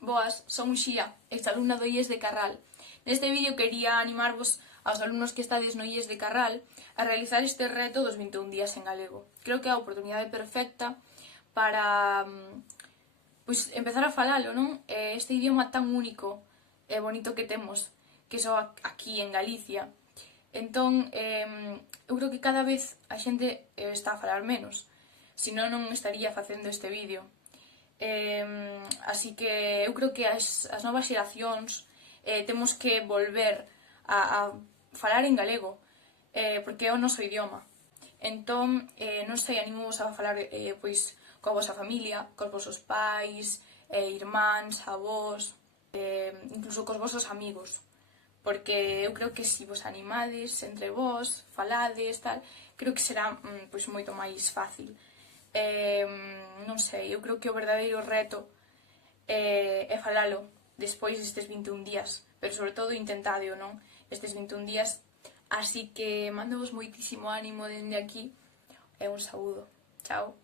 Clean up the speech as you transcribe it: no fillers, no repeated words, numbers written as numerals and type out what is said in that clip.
Boas, son Uxía, exalumna do IES de Carral. Neste vídeo quería animarvos aos alumnos que estades no IES de Carral a realizar este reto dos 21 días en galego. Creo que é a oportunidade perfecta para empezar a falalo, non? Este idioma tan único e bonito que temos, que só aquí en Galicia. Entón, eu creo que cada vez a xente está a falar menos, senón non estaría facendo este vídeo. Así que eu creo que as novas xeracións temos que volver a falar en galego, porque é o noso idioma. Entón, non sei, animos a falar coa vosa familia, cos vosos pais, irmáns, avós, incluso cos vosos amigos. Porque eu creo que se vos animades entre vós, falades, tal, creo que será moito máis fácil. Non sei, eu creo que o verdadeiro reto é falalo despois destes 21 días, pero sobre todo intentadeo, non? Estes 21 días, así que mandovos moitísimo ánimo dende aquí e un saúdo. Chao.